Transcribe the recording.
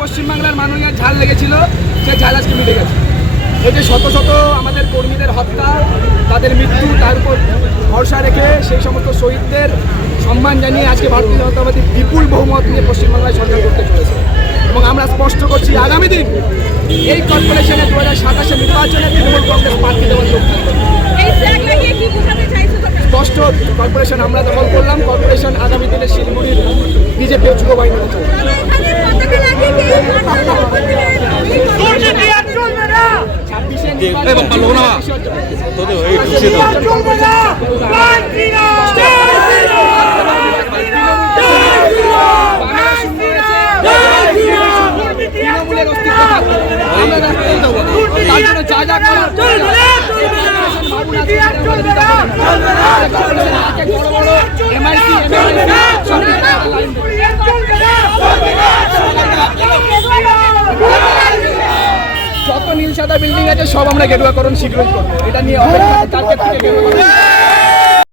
পশ্চিমবাংলার মানুষের ঝাল লেগেছিল, সে ঝাল আজকে মিটে গেছে। এই যে শত শত আমাদের কর্মীদের হত্যা, তাদের মৃত্যু, তার উপর ভরসা রেখে সেই সমস্ত শহীদদের সম্মান জানিয়ে আজকে ভারতীয় জনতা পার্টি বিপুল বহুমত নিয়ে পশ্চিমবাংলায় সরকার করতে চলেছে। এবং আমরা স্পষ্ট করছি, আগামী দিন এই কর্পোরেশনে 2027 নির্বাচনে তৃণমূল কংগ্রেস প্রার্থী দেওয়ার লোক থাকবে। স্পষ্ট কর্পোরেশন আমরা দখল করলাম, কর্পোরেশন আগামী দিনে শিলিগুড়ির বিজেপি যুব বাহিনী তৃণমূলের অস্তিত্ব থাকবে। যা যা করার যত নীল সাদা বিল্ডিং আছে সব আমরা গেরুয়াকরণ শীঘ্রই করবো। এটা নিয়ে টার্গেট থেকে গেরুয়াকরণ